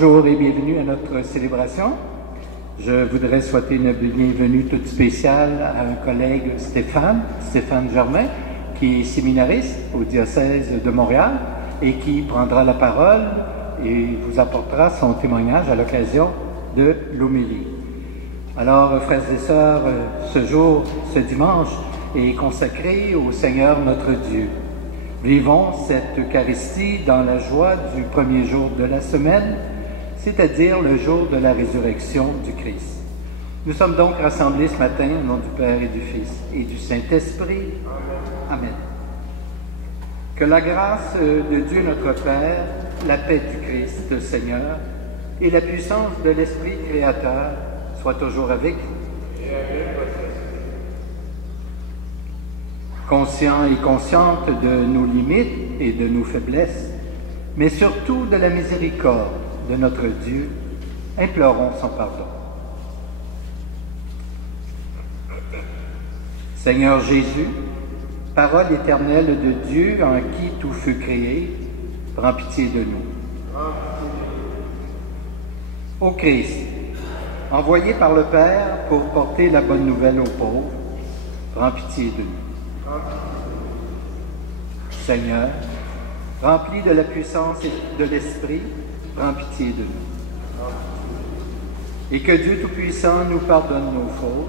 Bonjour et bienvenue à notre célébration. Je voudrais souhaiter une bienvenue toute spéciale à un collègue Stéphane Germain, qui est séminariste au diocèse de Montréal et qui prendra la parole et vous apportera son témoignage à l'occasion de l'homélie. Alors, frères et sœurs, ce dimanche, est consacré au Seigneur notre Dieu. Vivons cette Eucharistie dans la joie du premier jour de la semaine, c'est-à-dire le jour de la résurrection du Christ. Nous sommes donc rassemblés ce matin au nom du Père et du Fils et du Saint-Esprit. Amen. Que la grâce de Dieu notre Père, la paix du Christ Seigneur et la puissance de l'Esprit Créateur soient toujours avec vous. Et avec votre esprit. Conscients et conscientes de nos limites et de nos faiblesses, mais surtout de la miséricorde de notre Dieu, implorons son pardon. Seigneur Jésus, parole éternelle de Dieu en qui tout fut créé, prends pitié de nous. Ô Christ, envoyé par le Père pour porter la bonne nouvelle aux pauvres, prends pitié de nous. Seigneur, rempli de la puissance et de l'Esprit, prends pitié de nous. Et que Dieu Tout-Puissant nous pardonne nos fautes,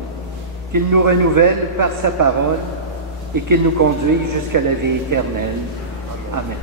qu'il nous renouvelle par sa parole et qu'il nous conduise jusqu'à la vie éternelle. Amen.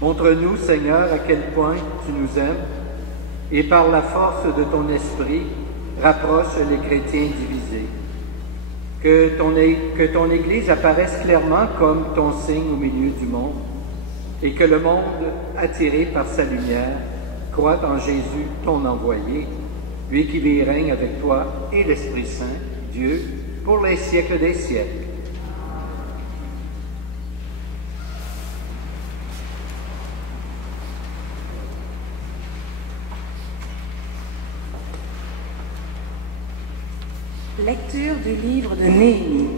Montre-nous, Seigneur, à quel point tu nous aimes et par la force de ton esprit, rapproche les chrétiens divisés. Que ton Église apparaisse clairement comme ton signe au milieu du monde et que le monde, attiré par sa lumière, croit en Jésus, ton envoyé, lui qui vit et règne avec toi et l'Esprit Saint, Dieu, pour les siècles des siècles. Lecture du livre de Néhémie.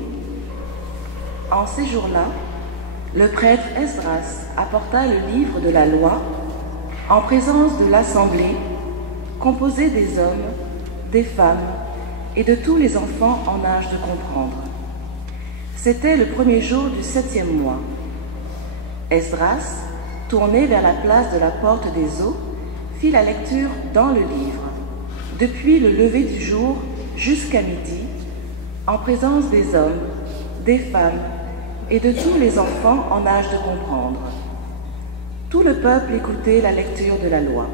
En ces jours-là, le prêtre Esdras apporta le livre de la loi en présence de l'assemblée, composée des hommes, des femmes et de tous les enfants en âge de comprendre. C'était le premier jour du 7e mois. Esdras, tourné vers la place de la porte des eaux, fit la lecture dans le livre, depuis le lever du jour jusqu'à midi, en présence des hommes, des femmes et de tous les enfants en âge de comprendre. Tout le peuple écoutait la lecture de la loi.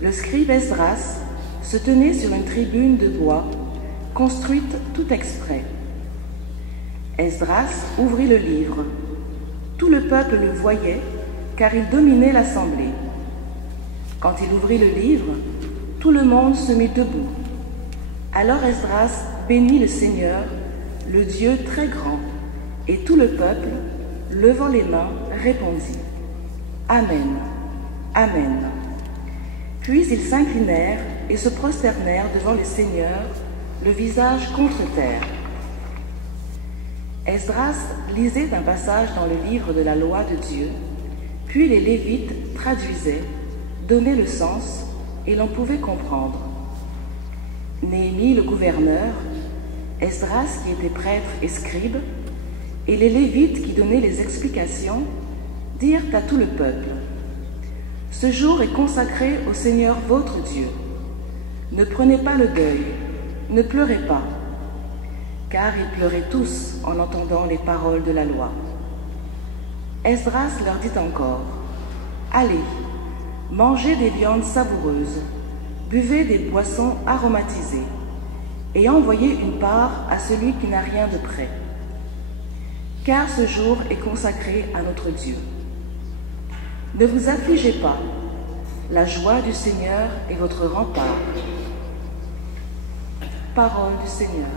Le scribe Esdras se tenait sur une tribune de bois, construite tout exprès. Esdras ouvrit le livre. Tout le peuple le voyait, car il dominait l'assemblée. Quand il ouvrit le livre, tout le monde se mit debout. Alors Esdras bénit le Seigneur, le Dieu très grand, et tout le peuple, levant les mains, répondit « Amen, Amen ». Puis ils s'inclinèrent et se prosternèrent devant le Seigneur, le visage contre terre. Esdras lisait un passage dans le livre de la loi de Dieu, puis les Lévites traduisaient, donnaient le sens, et l'on pouvait comprendre. Néhémie le gouverneur, Esdras qui était prêtre et scribe, et les Lévites qui donnaient les explications, dirent à tout le peuple : « Ce jour est consacré au Seigneur votre Dieu. Ne prenez pas le deuil, ne pleurez pas. » Car ils pleuraient tous en entendant les paroles de la loi. Esdras leur dit encore : « Allez, mangez des viandes savoureuses, buvez des boissons aromatisées, et envoyez une part à celui qui n'a rien de prêt. Car ce jour est consacré à notre Dieu. Ne vous affligez pas, la joie du Seigneur est votre rempart. » Parole du Seigneur.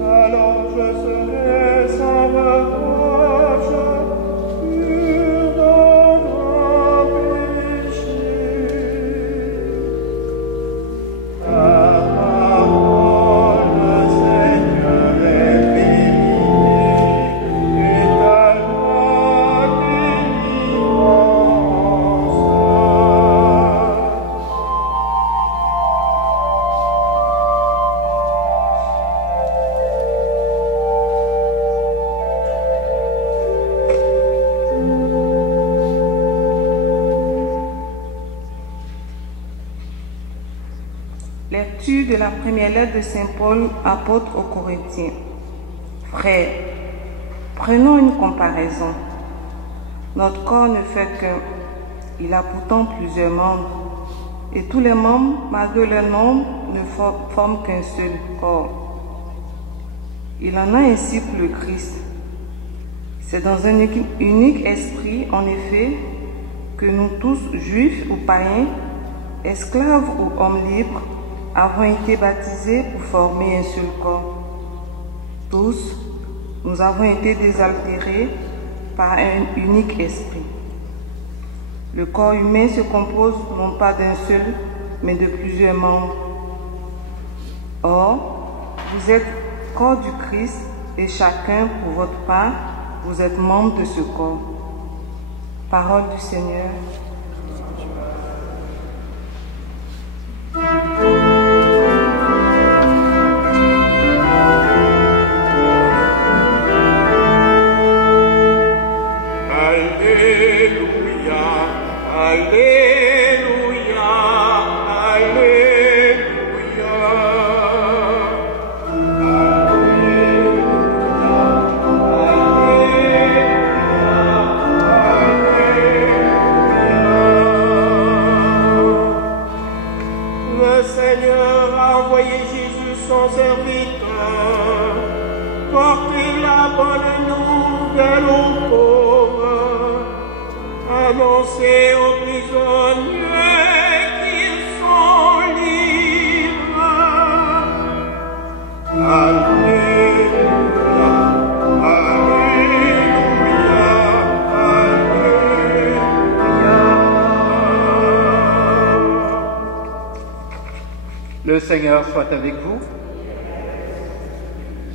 Alors je serai sans Lecture de la première lettre de Saint Paul, apôtre aux Corinthiens. Frères, prenons une comparaison. Notre corps ne fait qu'un. Il a pourtant plusieurs membres. Et tous les membres, malgré leur nombre, ne forment qu'un seul corps. Il en a ainsi pour le Christ. C'est dans un unique esprit, en effet, que nous tous, juifs ou païens, esclaves ou hommes libres, avons été baptisés pour former un seul corps. Tous, nous avons été désaltérés par un unique esprit. Le corps humain se compose non pas d'un seul, mais de plusieurs membres. Or, vous êtes corps du Christ et chacun, pour votre part, vous êtes membre de ce corps. Parole du Seigneur. Le Seigneur soit avec vous.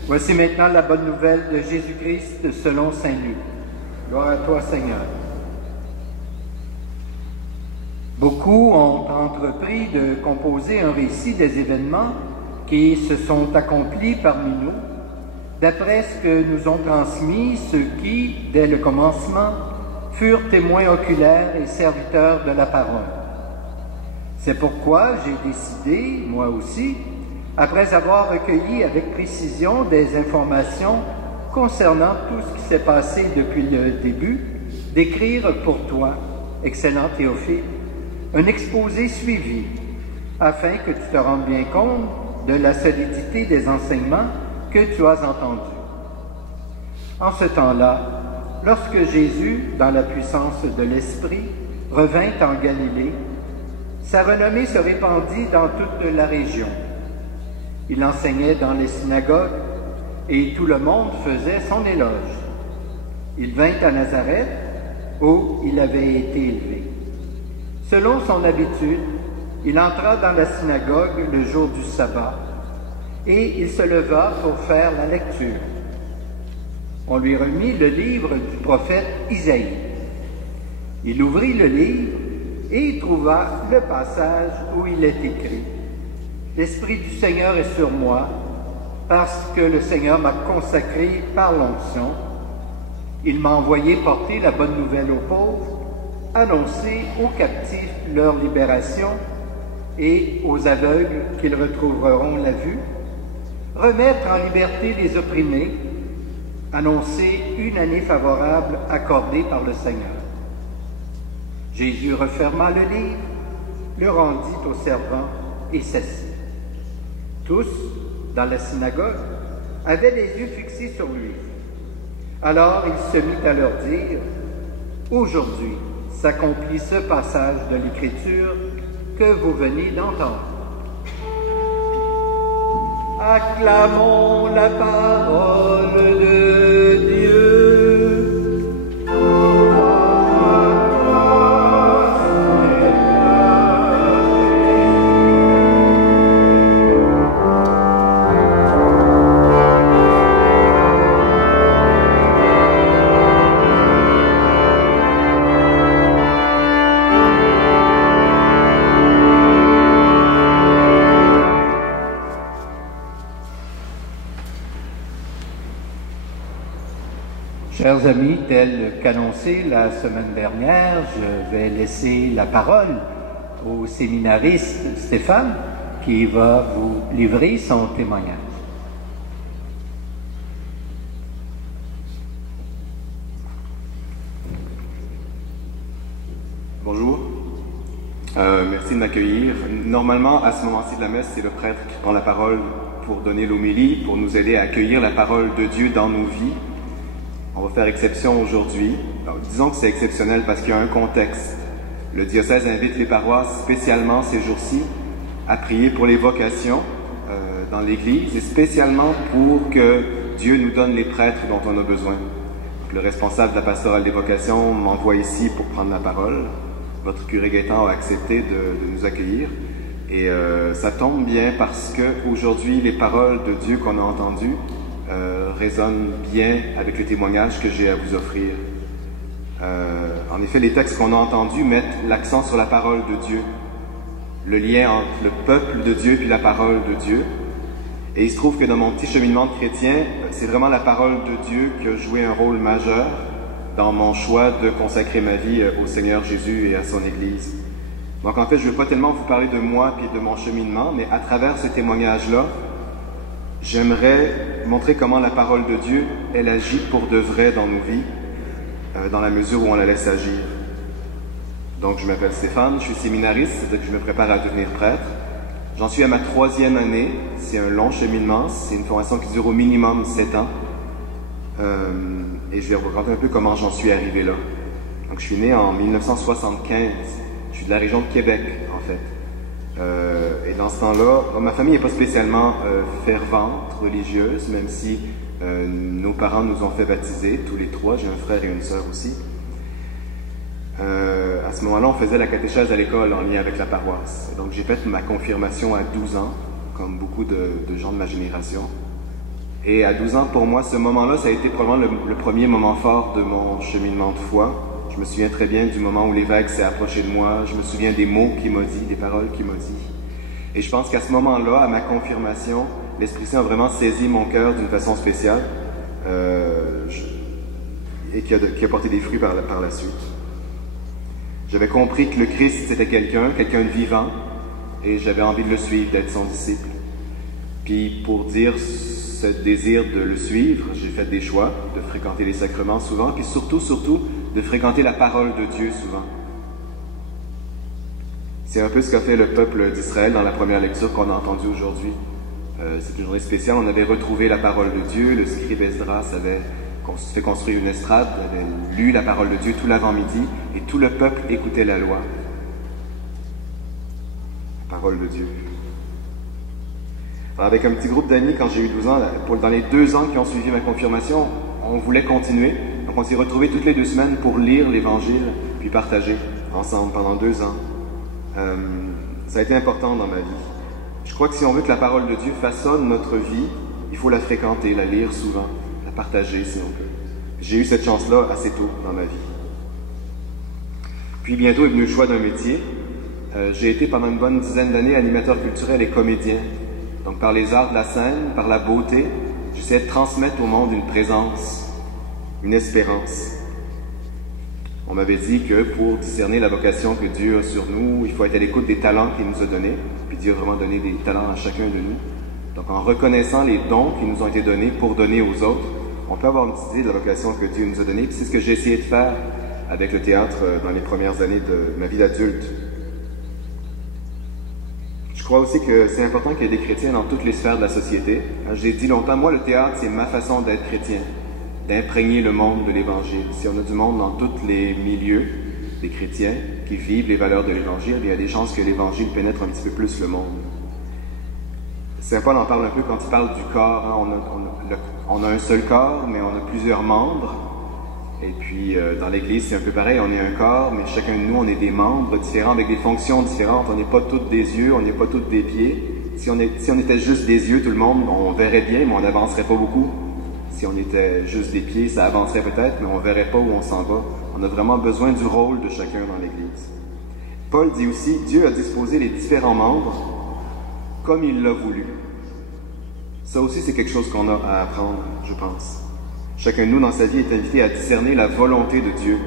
Voici maintenant la bonne nouvelle de Jésus-Christ selon saint Luc. Gloire à toi, Seigneur. Beaucoup ont entrepris de composer un récit des événements qui se sont accomplis parmi nous, d'après ce que nous ont transmis ceux qui, dès le commencement, furent témoins oculaires et serviteurs de la parole. C'est pourquoi j'ai décidé, moi aussi, après avoir recueilli avec précision des informations concernant tout ce qui s'est passé depuis le début, d'écrire pour toi, excellent Théophile, un exposé suivi, afin que tu te rendes bien compte de la solidité des enseignements que tu as entendus. En ce temps-là, lorsque Jésus, dans la puissance de l'Esprit, revint en Galilée, sa renommée se répandit dans toute la région. Il enseignait dans les synagogues et tout le monde faisait son éloge. Il vint à Nazareth, où il avait été élevé. Selon son habitude, il entra dans la synagogue le jour du sabbat et il se leva pour faire la lecture. On lui remit le livre du prophète Isaïe. Il ouvrit le livre et il trouva le passage où il est écrit « L'Esprit du Seigneur est sur moi, parce que le Seigneur m'a consacré par l'onction. Il m'a envoyé porter la bonne nouvelle aux pauvres, annoncer aux captifs leur libération et aux aveugles qu'ils retrouveront la vue, remettre en liberté les opprimés, annoncer une année favorable accordée par le Seigneur. » Jésus referma le livre, le rendit aux servants et s'assit. Tous, dans la synagogue, avaient les yeux fixés sur lui. Alors il se mit à leur dire, « Aujourd'hui s'accomplit ce passage de l'Écriture que vous venez d'entendre. » Acclamons la parole de Dieu. Chers amis, tel qu'annoncé la semaine dernière, je vais laisser la parole au séminariste Stéphane qui va vous livrer son témoignage. Bonjour, merci de m'accueillir. Normalement, à ce moment-ci de la messe, c'est le prêtre qui prend la parole pour donner l'homélie, pour nous aider à accueillir la parole de Dieu dans nos vies. On va faire exception aujourd'hui. Disons que c'est exceptionnel parce qu'il y a un contexte. Le diocèse invite les paroisses, spécialement ces jours-ci, à prier pour les vocations dans l'Église et spécialement pour que Dieu nous donne les prêtres dont on a besoin. Donc, le responsable de la pastorale des vocations m'envoie ici pour prendre la parole. Votre curé Gaétan a accepté de nous accueillir. Et ça tombe bien parce que aujourd'hui, les paroles de Dieu qu'on a entendues résonnent bien avec le témoignage que j'ai à vous offrir. En effet, les textes qu'on a entendus mettent l'accent sur la parole de Dieu, le lien entre le peuple de Dieu et la parole de Dieu. Et il se trouve que dans mon petit cheminement de chrétien, c'est vraiment la parole de Dieu qui a joué un rôle majeur dans mon choix de consacrer ma vie au Seigneur Jésus et à son Église. Donc en fait, je ne veux pas tellement vous parler de moi et de mon cheminement, mais à travers ce témoignage-là, j'aimerais montrer comment la parole de Dieu, elle agit pour de vrai dans nos vies, dans la mesure où on la laisse agir. Donc je m'appelle Stéphane, je suis séminariste, c'est-à-dire que je me prépare à devenir prêtre. J'en suis à ma 3e année, c'est un long cheminement, c'est une formation qui dure au minimum 7 ans. Et je vais vous raconter un peu comment j'en suis arrivé là. Donc je suis né en 1975, je suis de la région de Québec en fait. Et dans ce temps-là, ma famille n'est pas spécialement fervente, religieuse, même si nos parents nous ont fait baptiser, tous les 3, j'ai un frère et une sœur aussi. À ce moment-là, on faisait la catéchèse à l'école en lien avec la paroisse. Et donc j'ai fait ma confirmation à 12 ans, comme beaucoup de gens de ma génération. Et à 12 ans, pour moi, ce moment-là, ça a été probablement le premier moment fort de mon cheminement de foi. Je me souviens très bien du moment où l'évêque s'est approché de moi. Je me souviens des mots qu'il m'a dit, des paroles qu'il m'a dit. Et je pense qu'à ce moment-là, à ma confirmation, l'Esprit Saint a vraiment saisi mon cœur d'une façon spéciale et qui a porté des fruits par la suite. J'avais compris que le Christ, c'était quelqu'un de vivant, et j'avais envie de le suivre, d'être son disciple. Puis pour dire ce désir de le suivre, j'ai fait des choix de fréquenter les sacrements souvent, puis surtout, de fréquenter la parole de Dieu souvent. C'est un peu ce qu'a fait le peuple d'Israël dans la première lecture qu'on a entendue aujourd'hui. C'est une journée spéciale, on avait retrouvé la parole de Dieu, le scribe Esdras avait fait construire une estrade, avait lu la parole de Dieu tout l'avant-midi, et tout le peuple écoutait la loi. La parole de Dieu. Alors avec un petit groupe d'amis, quand j'ai eu 12 ans, dans les 2 ans qui ont suivi ma confirmation, on voulait continuer. Donc on s'est retrouvés toutes les 2 semaines pour lire l'Évangile, puis partager ensemble pendant 2 ans. Ça a été important dans ma vie. Je crois que si on veut que la parole de Dieu façonne notre vie, il faut la fréquenter, la lire souvent, la partager si on peut. J'ai eu cette chance-là assez tôt dans ma vie. Puis bientôt est venu le choix d'un métier. J'ai été pendant une bonne dizaine d'années animateur culturel et comédien. Donc par les arts de la scène, par la beauté, j'essayais de transmettre au monde une présence, une espérance. On m'avait dit que pour discerner la vocation que Dieu a sur nous, il faut être à l'écoute des talents qu'il nous a donnés, puis Dieu a vraiment donné des talents à chacun de nous. Donc en reconnaissant les dons qui nous ont été donnés pour donner aux autres, on peut avoir une petite idée de la vocation que Dieu nous a donnée, puis c'est ce que j'ai essayé de faire avec le théâtre dans les premières années de ma vie d'adulte. Je crois aussi que c'est important qu'il y ait des chrétiens dans toutes les sphères de la société. J'ai dit longtemps, moi le théâtre c'est ma façon d'être chrétien, d'imprégner le monde de l'Évangile. Si on a du monde dans tous les milieux, des chrétiens qui vivent les valeurs de l'Évangile, il y a des chances que l'Évangile pénètre un petit peu plus le monde. Saint Paul en parle un peu quand il parle du corps. Hein. On a un seul corps, mais on a plusieurs membres. Et puis dans l'Église, c'est un peu pareil, on est un corps, mais chacun de nous, on est des membres différents, avec des fonctions différentes. On n'est pas tous des yeux, on n'est pas tous des pieds. Si on était juste des yeux, tout le monde, on verrait bien, mais on n'avancerait pas beaucoup. Si on était juste des pieds, ça avancerait peut-être, mais on ne verrait pas où on s'en va. On a vraiment besoin du rôle de chacun dans l'Église. Paul dit aussi, Dieu a disposé les différents membres comme il l'a voulu. Ça aussi, c'est quelque chose qu'on a à apprendre, je pense. Chacun de nous, dans sa vie, est invité à discerner la volonté de Dieu,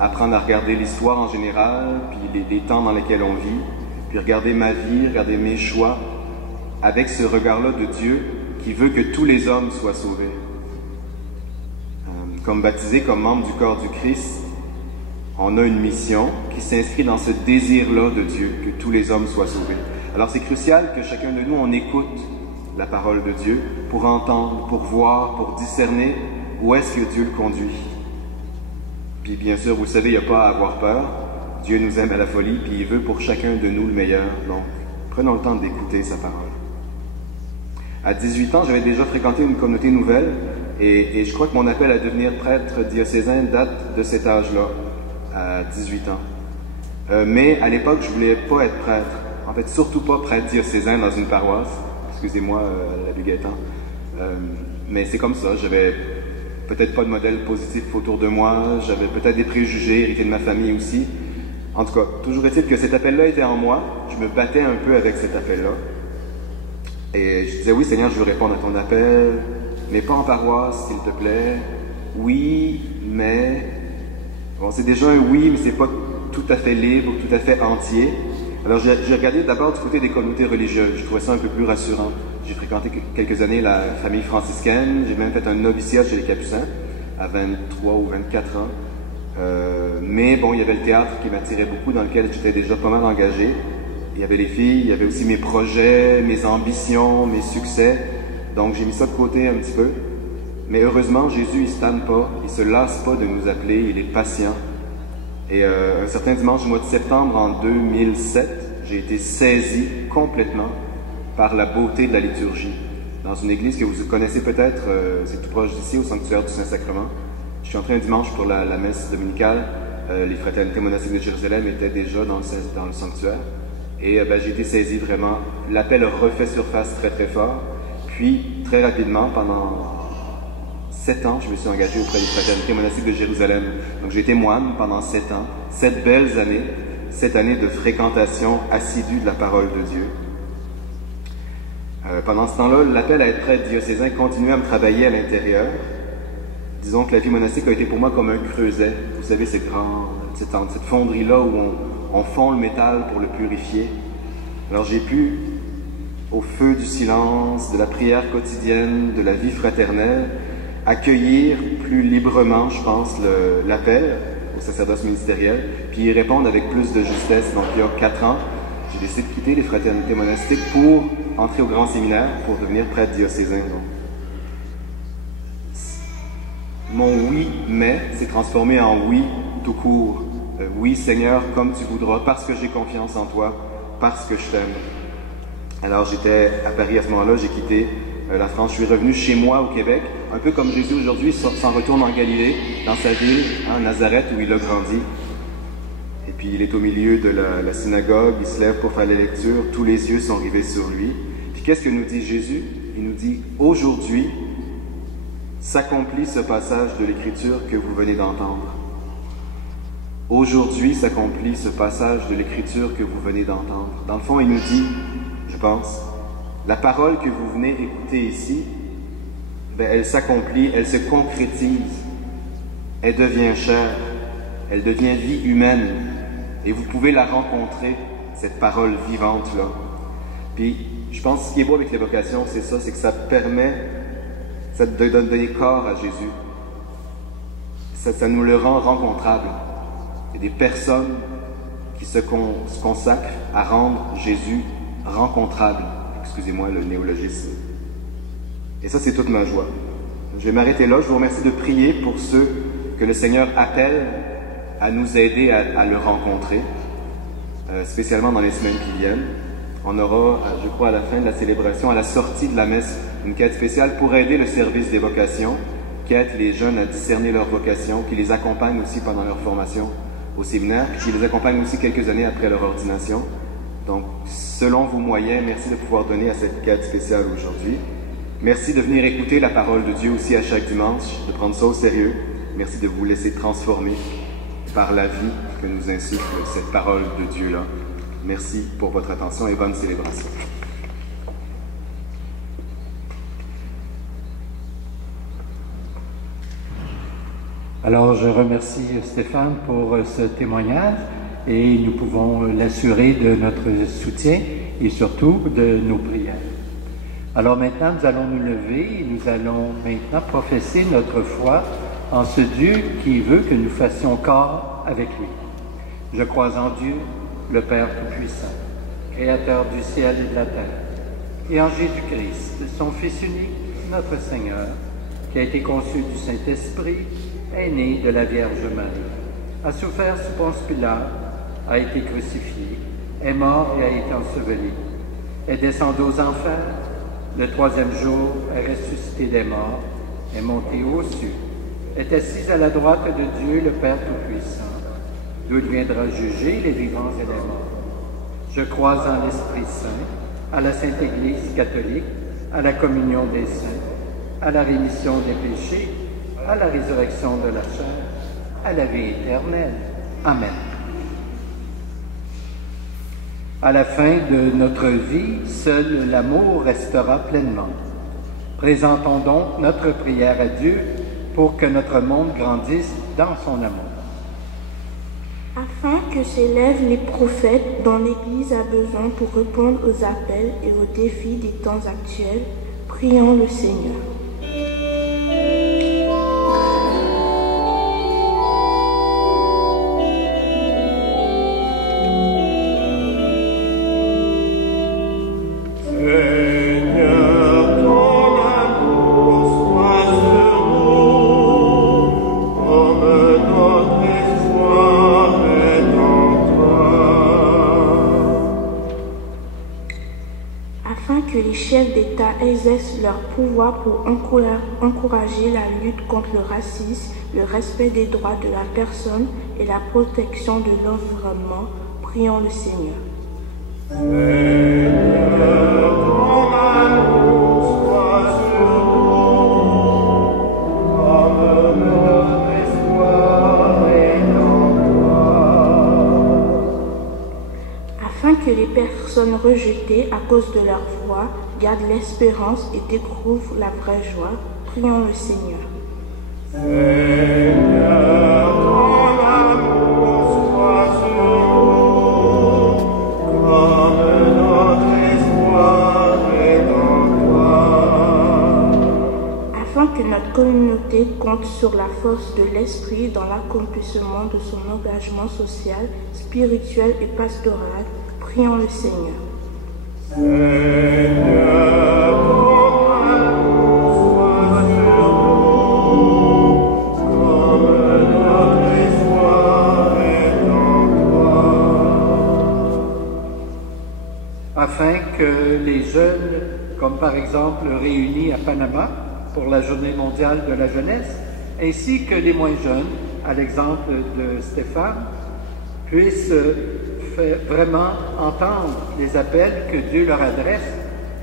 apprendre à regarder l'histoire en général, puis les temps dans lesquels on vit, puis puis regarder ma vie, regarder mes choix, avec ce regard-là de Dieu qui veut que tous les hommes soient sauvés. Comme baptisés, comme membres du corps du Christ, on a une mission qui s'inscrit dans ce désir-là de Dieu, que tous les hommes soient sauvés. Alors c'est crucial que chacun de nous, on écoute la parole de Dieu pour entendre, pour voir, pour discerner où est-ce que Dieu le conduit. Puis bien sûr, vous le savez, il n'y a pas à avoir peur. Dieu nous aime à la folie, puis il veut pour chacun de nous le meilleur. Donc, prenons le temps d'écouter sa parole. À 18 ans, j'avais déjà fréquenté une communauté nouvelle, et je crois que mon appel à devenir prêtre diocésain date de cet âge-là, à 18 ans. Mais à l'époque, je voulais pas être prêtre. En fait, surtout pas prêtre diocésain dans une paroisse. Excusez-moi, la Luguetan. Mais c'est comme ça, j'avais peut-être pas de modèle positif autour de moi, j'avais peut-être des préjugés hérités de ma famille aussi. En tout cas, toujours est-il que cet appel-là était en moi, je me battais un peu avec cet appel-là. Et je disais, oui Seigneur, je veux répondre à ton appel, mais pas en paroisse, s'il te plaît. Oui, mais... Bon, c'est déjà un oui, mais c'est pas tout à fait libre, tout à fait entier. Alors j'ai regardé d'abord du côté des communautés religieuses, je trouvais ça un peu plus rassurant. J'ai fréquenté quelques années la famille franciscaine, j'ai même fait un noviciat chez les Capucins à 23 ou 24 ans. Mais bon, il y avait le théâtre qui m'attirait beaucoup, dans lequel j'étais déjà pas mal engagé. Il y avait les filles, il y avait aussi mes projets, mes ambitions, mes succès. Donc j'ai mis ça de côté un petit peu. Mais heureusement, Jésus, il ne stagne pas, il ne se lasse pas de nous appeler, il est patient. Et un certain dimanche du mois de septembre en 2007, j'ai été saisi complètement par la beauté de la liturgie. Dans une église que vous connaissez peut-être, c'est tout proche d'ici, au sanctuaire du Saint-Sacrement. Je suis entré un dimanche pour la messe dominicale. Les fraternités monastiques de Jérusalem étaient déjà dans le sanctuaire. Et j'ai été saisi vraiment. L'appel a refait surface très très fort. Puis, très rapidement, pendant 7 ans, je me suis engagé auprès des fraternités monastiques de Jérusalem. Donc j'ai été moine pendant 7 ans, 7 belles années, 7 années de fréquentation assidue de la parole de Dieu. Pendant ce temps-là, l'appel à être prêtre diocésain continuait à me travailler à l'intérieur. Disons que la vie monastique a été pour moi comme un creuset. Vous savez, cette fonderie-là où on fond le métal pour le purifier. Alors j'ai pu, au feu du silence, de la prière quotidienne, de la vie fraternelle, accueillir plus librement, je pense, l'appel au sacerdoce ministériel, puis y répondre avec plus de justesse. Donc il y a 4 ans, j'ai décidé de quitter les fraternités monastiques pour entrer au grand séminaire, pour devenir prêtre diocésain. Donc. Mon oui, mais s'est transformé en oui tout court. Oui, Seigneur, comme tu voudras, parce que j'ai confiance en toi, parce que je t'aime. Alors j'étais à Paris à ce moment-là, j'ai quitté la France, je suis revenu chez moi au Québec, un peu comme Jésus aujourd'hui s'en retourne en Galilée, dans sa ville, Nazareth, où il a grandi. Et puis il est au milieu de la synagogue, il se lève pour faire la lecture, tous les yeux sont rivés sur lui. Puis qu'est-ce que nous dit Jésus? Il nous dit, aujourd'hui, s'accomplit ce passage de l'Écriture que vous venez d'entendre. Aujourd'hui s'accomplit ce passage de l'Écriture que vous venez d'entendre. Dans le fond, il nous dit, je pense, la parole que vous venez écouter ici, elle s'accomplit, elle se concrétise, elle devient chair, elle devient vie humaine, et vous pouvez la rencontrer, cette parole vivante-là. Puis, je pense que ce qui est beau avec l'évocation, c'est ça, c'est que ça permet de donner corps à Jésus. Ça nous le rend rencontrable. Il y a des personnes qui se consacrent à rendre Jésus rencontrable. Excusez-moi le néologisme. Et ça, c'est toute ma joie. Je vais m'arrêter là. Je vous remercie de prier pour ceux que le Seigneur appelle à nous aider à le rencontrer, spécialement dans les semaines qui viennent. On aura, je crois, à la fin de la célébration, à la sortie de la messe, une quête spéciale pour aider le service des vocations, qui aide les jeunes à discerner leur vocation, qui les accompagne aussi pendant leur formation au séminaire, puis qui les accompagne aussi quelques années après leur ordination. Donc, selon vos moyens, merci de pouvoir donner à cette quête spéciale aujourd'hui. Merci de venir écouter la parole de Dieu aussi à chaque dimanche, de prendre ça au sérieux. Merci de vous laisser transformer par la vie que nous insuffle cette parole de Dieu-là. Merci pour votre attention et bonne célébration. Alors, je remercie Stéphane pour ce témoignage et nous pouvons l'assurer de notre soutien et surtout de nos prières. Alors maintenant, nous allons nous lever et nous allons maintenant professer notre foi en ce Dieu qui veut que nous fassions corps avec lui. Je crois en Dieu, le Père Tout-Puissant, Créateur du ciel et de la terre, et en Jésus-Christ, son Fils unique, notre Seigneur, qui a été conçu du Saint-Esprit, est né de la Vierge Marie, a souffert sous Ponce Pilate, a été crucifié, est mort et a été enseveli, est descendu aux enfers, le troisième jour est ressuscité des morts, est monté aux cieux, est assis à la droite de Dieu, le Père Tout-Puissant, d'où il viendra juger les vivants et les morts. Je crois en l'Esprit Saint, à la Sainte Église catholique, à la communion des saints, à la rémission des péchés, à la résurrection de la chair, à la vie éternelle. Amen. À la fin de notre vie, seul l'amour restera pleinement. Présentons donc notre prière à Dieu pour que notre monde grandisse dans son amour. Afin que s'élèvent les prophètes dont l'Église a besoin pour répondre aux appels et aux défis des temps actuels, prions le Seigneur. Exercent leur pouvoir pour encourager la lutte contre le racisme, le respect des droits de la personne et la protection de l'environnement. Prions le Seigneur. Afin que les personnes rejetées à cause de leur foi gardent l'espérance et découvrent la vraie joie, prions le Seigneur. Seigneur, ton amour soit sur nous, comme notre espoir est en toi. Afin que notre communauté compte sur la force de l'Esprit dans l'accomplissement de son engagement social, spirituel et pastoral, prions le Seigneur. Seigneur, ton amour soit sur nous, comme notre espoir est en toi. Afin que les jeunes, comme par exemple réunis à Panama pour la Journée mondiale de la jeunesse, ainsi que les moins jeunes, à l'exemple de Stéphane, puissent vraiment entendre les appels que Dieu leur adresse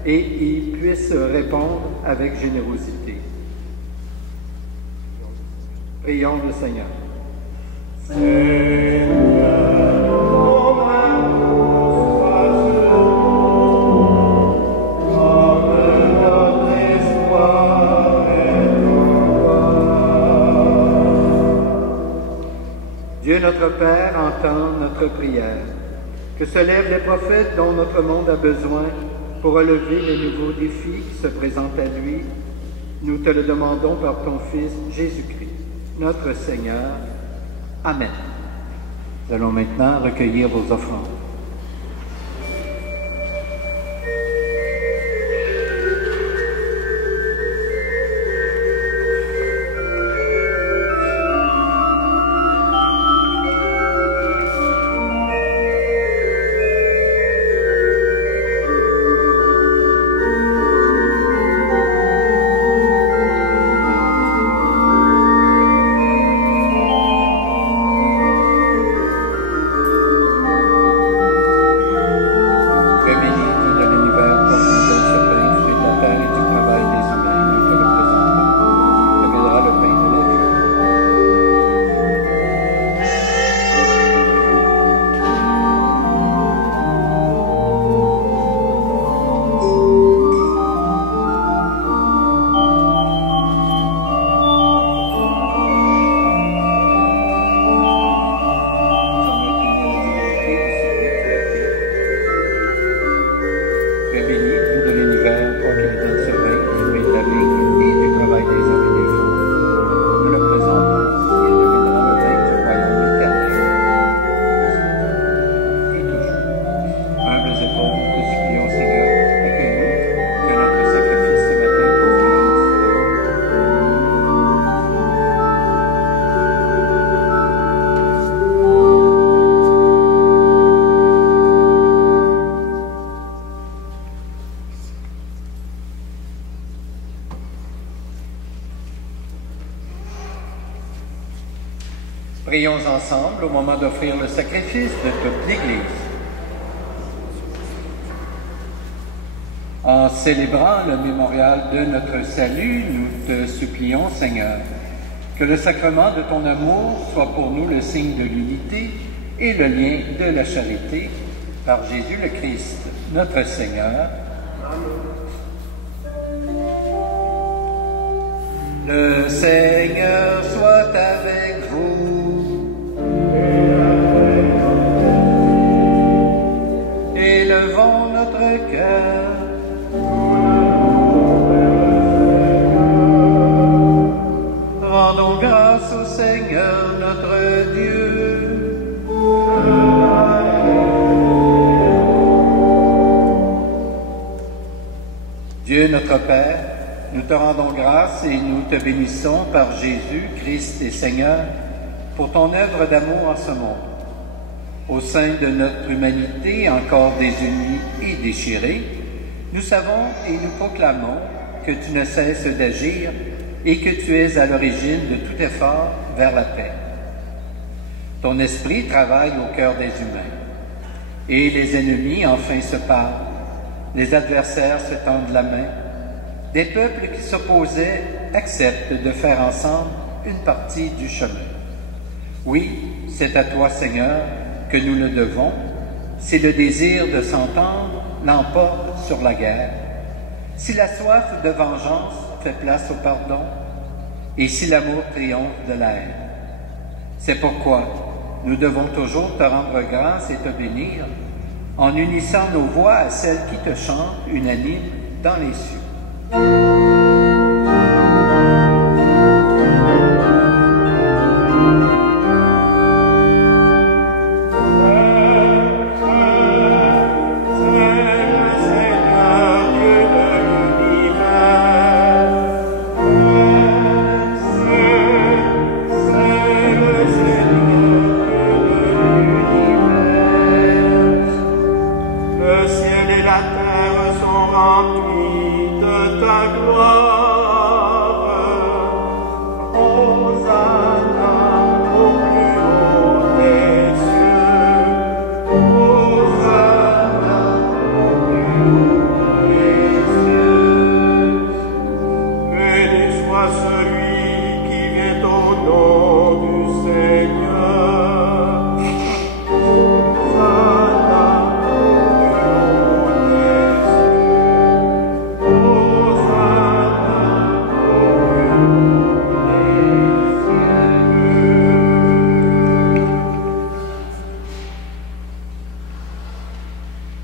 et y puissent répondre avec générosité. Prions le Seigneur. Seigneur, ton amour soit sur nous, comme notre espoir est en toi. Dieu notre Père entend notre prière. Que se lèvent les prophètes dont notre monde a besoin pour relever les nouveaux défis qui se présentent à lui. Nous te le demandons par ton Fils Jésus-Christ, notre Seigneur. Amen. Nous allons maintenant recueillir vos offrandes. Prions ensemble au moment d'offrir le sacrifice de toute l'Église. En célébrant le mémorial de notre salut, nous te supplions, Seigneur, que le sacrement de ton amour soit pour nous le signe de l'unité et le lien de la charité, par Jésus le Christ, notre Seigneur. Le Seigneur soit avec vous. Élevons notre cœur. Rendons grâce au Seigneur notre Dieu. Dieu notre Père, nous te rendons grâce et nous te bénissons par Jésus, Christ et Seigneur, pour ton œuvre d'amour en ce monde. Au sein de notre humanité encore désunie et déchirée, nous savons et nous proclamons que tu ne cesses d'agir et que tu es à l'origine de tout effort vers la paix. Ton esprit travaille au cœur des humains, et les ennemis enfin se parlent, les adversaires se tendent la main, des peuples qui s'opposaient acceptent de faire ensemble une partie du chemin. Oui, c'est à toi, Seigneur, que nous le devons, si le désir de s'entendre l'emporte sur la guerre, si la soif de vengeance fait place au pardon, et si l'amour triomphe de la haine. C'est pourquoi nous devons toujours te rendre grâce et te bénir, en unissant nos voix à celles qui te chantent unanimes dans les cieux.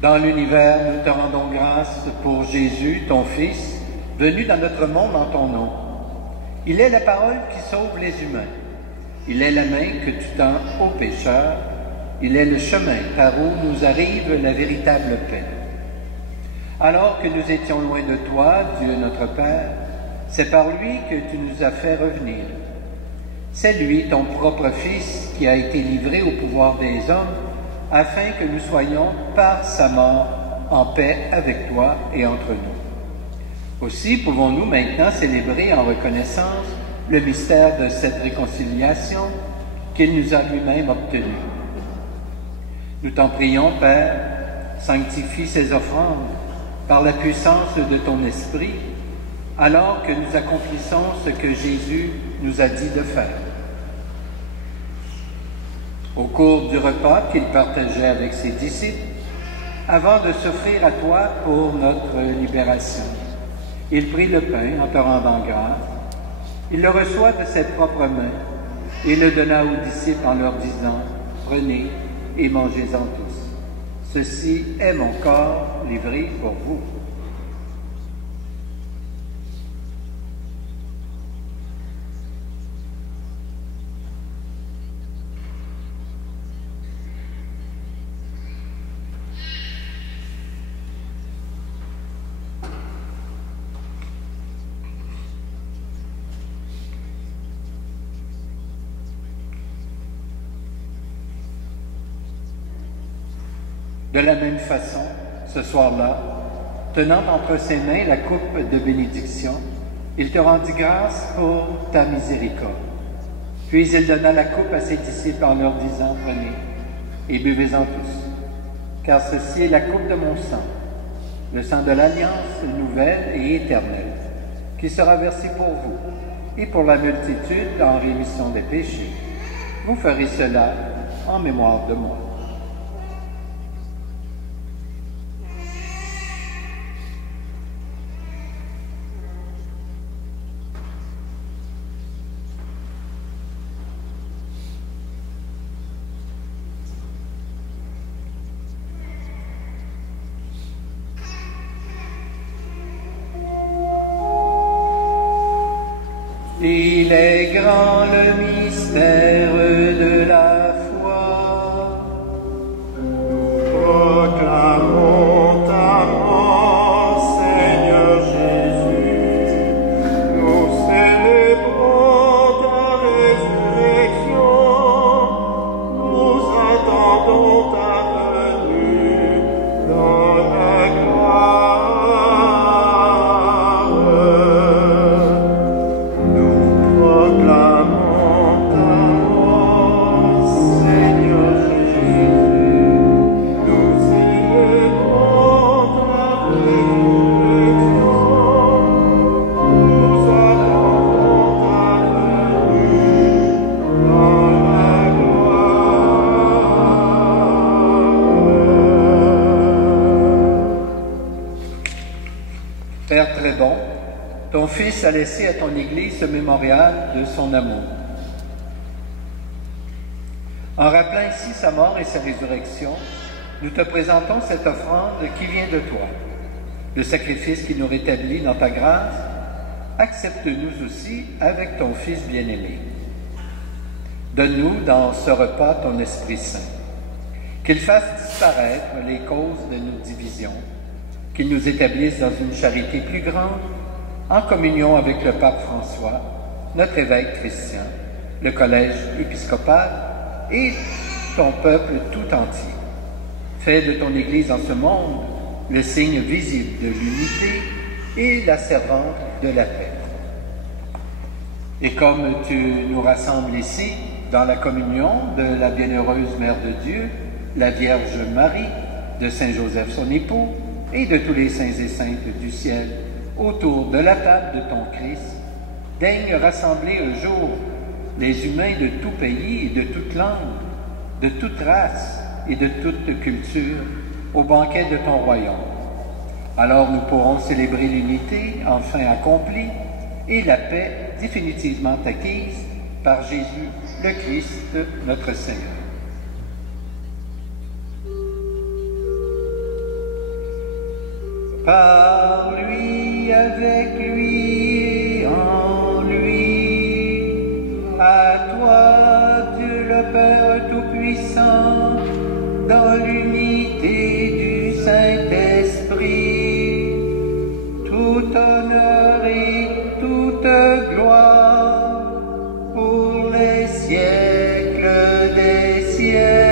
Dans l'univers, nous te rendons grâce pour Jésus, ton Fils, venu dans notre monde en ton nom. Il est la parole qui sauve les humains. Il est la main que tu tends aux pécheurs. Il est le chemin par où nous arrive la véritable paix. Alors que nous étions loin de toi, Dieu notre Père, c'est par lui que tu nous as fait revenir. C'est lui, ton propre Fils, qui a été livré au pouvoir des hommes, afin que nous soyons, par sa mort, en paix avec toi et entre nous. Aussi pouvons-nous maintenant célébrer en reconnaissance le mystère de cette réconciliation qu'il nous a lui-même obtenue. Nous t'en prions, Père, sanctifie ces offrandes par la puissance de ton Esprit, alors que nous accomplissons ce que Jésus nous a dit de faire. Au cours du repas qu'il partageait avec ses disciples, avant de s'offrir à toi pour notre libération, il prit le pain en te rendant grâce, il le reçoit de ses propres mains et le donna aux disciples en leur disant « Prenez et mangez-en tous. Ceci est mon corps livré pour vous. » De la même façon, ce soir-là, tenant entre ses mains la coupe de bénédiction, il te rendit grâce pour ta miséricorde. Puis il donna la coupe à ses disciples en leur disant, « Prenez et buvez-en tous, car ceci est la coupe de mon sang, le sang de l'alliance nouvelle et éternelle, qui sera versé pour vous et pour la multitude en rémission des péchés. Vous ferez cela en mémoire de moi. » Il est grand le mystère de la foi. Proclamons ta mort, Seigneur Jésus. Nous célébrons ta résurrection. Nous attendons ta venue dans la gloire. Père très bon, ton Fils a laissé à ton Église ce mémorial de son amour. En rappelant ici sa mort et sa résurrection, nous te présentons cette offrande qui vient de toi, le sacrifice qui nous rétablit dans ta grâce. Accepte-nous aussi avec ton Fils bien-aimé. Donne-nous dans ce repas ton Esprit Saint, qu'il fasse disparaître les causes de nos divisions, qu'il nous établisse dans une charité plus grande, en communion avec le pape François, notre évêque Christian, le collège épiscopal et ton peuple tout entier. Fais de ton Église en ce monde le signe visible de l'unité et la servante de la paix. Et comme tu nous rassembles ici, dans la communion de la bienheureuse Mère de Dieu, la Vierge Marie, de Saint Joseph son époux, et de tous les saints et saintes du ciel, autour de la table de ton Christ, daigne rassembler un jour les humains de tout pays et de toute langue, de toute race et de toute culture, au banquet de ton royaume. Alors nous pourrons célébrer l'unité enfin accomplie et la paix définitivement acquise par Jésus, le Christ, notre Seigneur. Par lui, avec lui, en lui, à toi, Dieu le Père Tout-Puissant, dans l'unité du Saint-Esprit, tout honneur et toute gloire pour les siècles des siècles.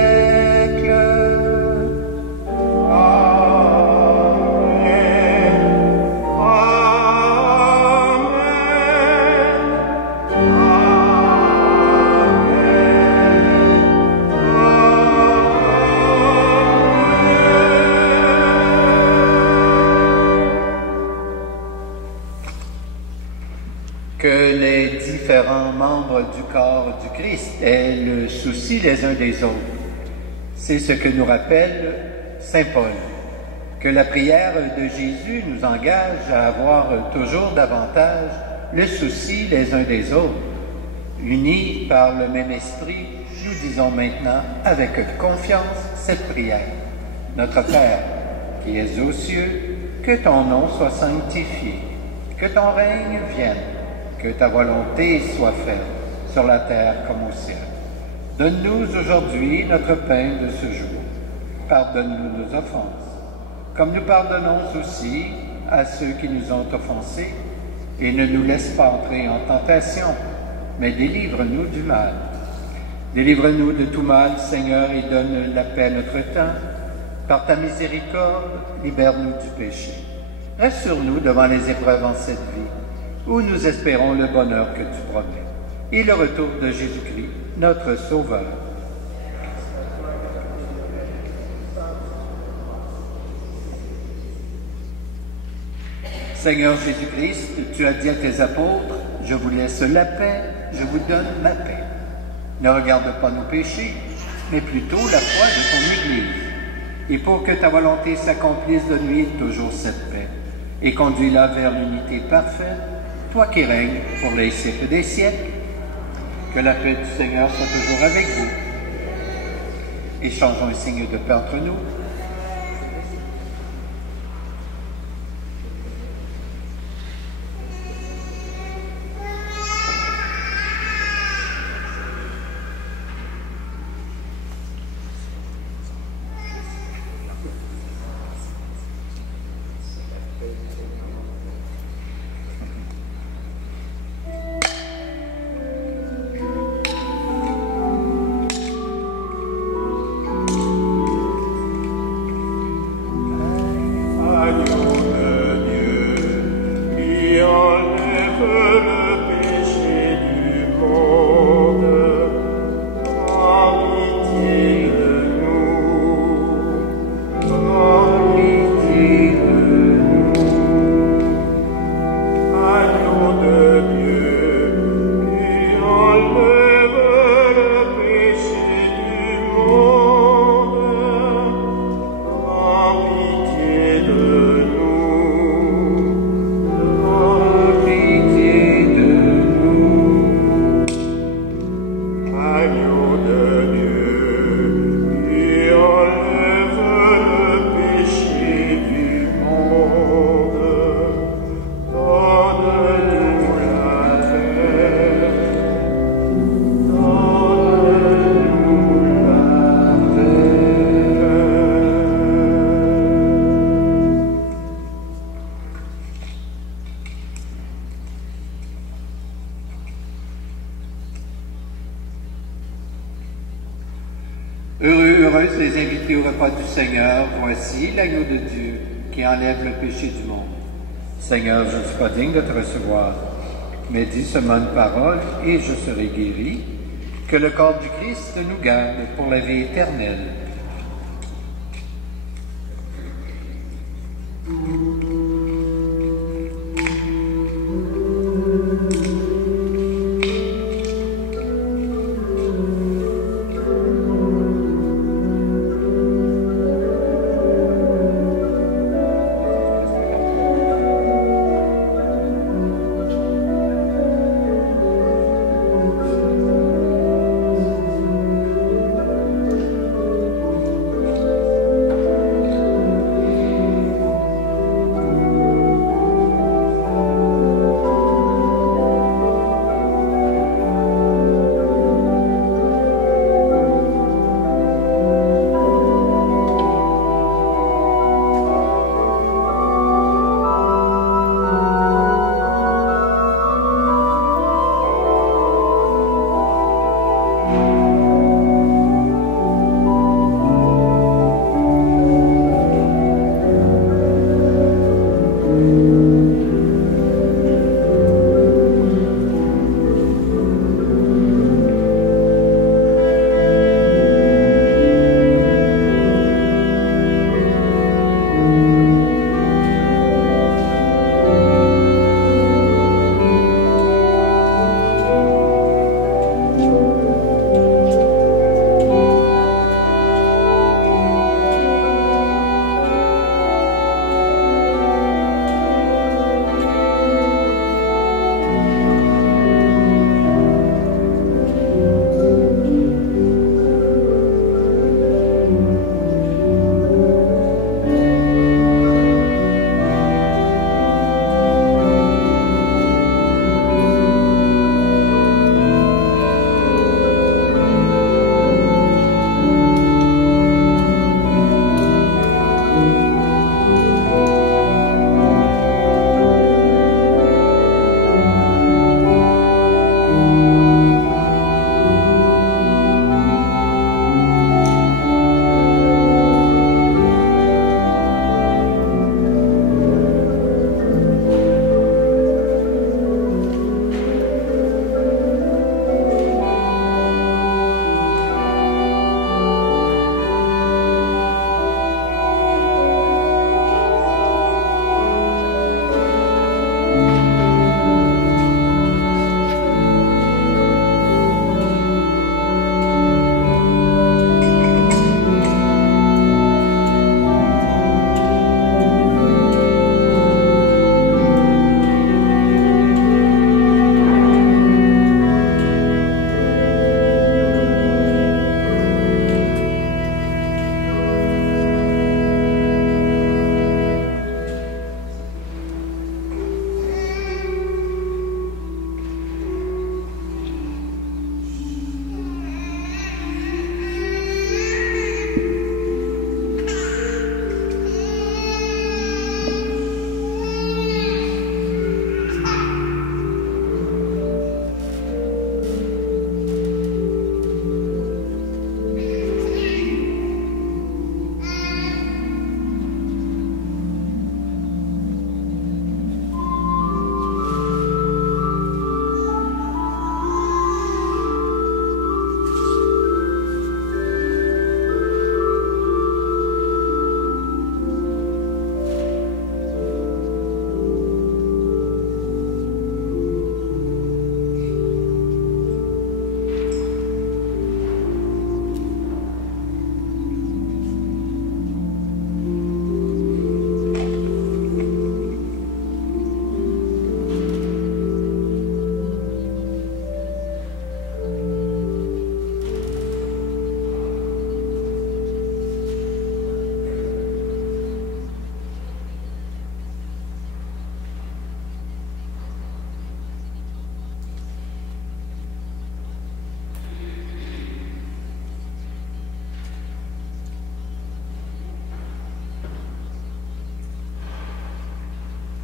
Que les différents membres du corps du Christ aient le souci les uns des autres. C'est ce que nous rappelle Saint Paul, que la prière de Jésus nous engage à avoir toujours davantage le souci les uns des autres. Unis par le même esprit, nous disons maintenant avec confiance cette prière. Notre Père, qui es aux cieux, que ton nom soit sanctifié, que ton règne vienne, que ta volonté soit faite sur la terre comme au ciel. Donne-nous aujourd'hui notre pain de ce jour. Pardonne-nous nos offenses, comme nous pardonnons aussi à ceux qui nous ont offensés, et ne nous laisse pas entrer en tentation, mais délivre-nous du mal. Délivre-nous de tout mal, Seigneur, et donne la paix à notre temps. Par ta miséricorde, libère-nous du péché. Rassure-nous devant les épreuves en cette vie, où nous espérons le bonheur que tu promets. et le retour de Jésus-Christ, notre Sauveur. Seigneur Jésus-Christ, tu as dit à tes apôtres, « Je vous laisse la paix, je vous donne ma paix. Ne regarde pas nos péchés, mais plutôt la foi de ton Église. Et pour que ta volonté s'accomplisse, donne-lui toujours cette paix, et conduis-la vers l'unité parfaite, toi qui règnes pour les siècles des siècles. Que la paix du Seigneur soit toujours avec vous. Échangeons un signe de paix entre nous. Heureuses les invités au repas du Seigneur, voici l'agneau de Dieu qui enlève le péché du monde. Seigneur, je ne suis pas digne de te recevoir, mais dis seulement une parole et je serai guéri. Que le corps du Christ nous garde pour la vie éternelle.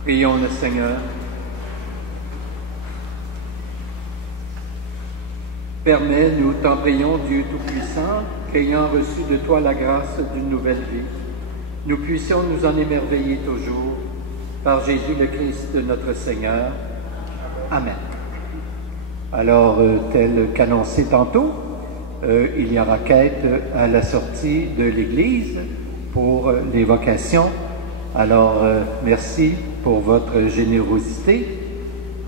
Prions le Seigneur. Permets-nous, t'en prions, Dieu Tout-Puissant, qu'ayant reçu de toi la grâce d'une nouvelle vie, nous puissions nous en émerveiller toujours par Jésus le Christ notre Seigneur. Amen. Alors, tel qu'annoncé tantôt, il y aura quête à la sortie de l'Église pour les vocations. Alors, merci pour votre générosité.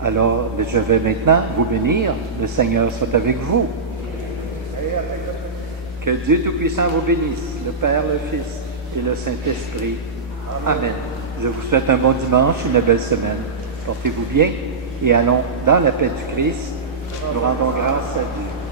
Alors, je vais maintenant vous bénir. Le Seigneur soit avec vous. Que Dieu Tout-Puissant vous bénisse, le Père, le Fils et le Saint-Esprit. Amen. Je vous souhaite un bon dimanche, une belle semaine. Portez-vous bien et allons dans la paix du Christ. Nous rendons grâce à Dieu.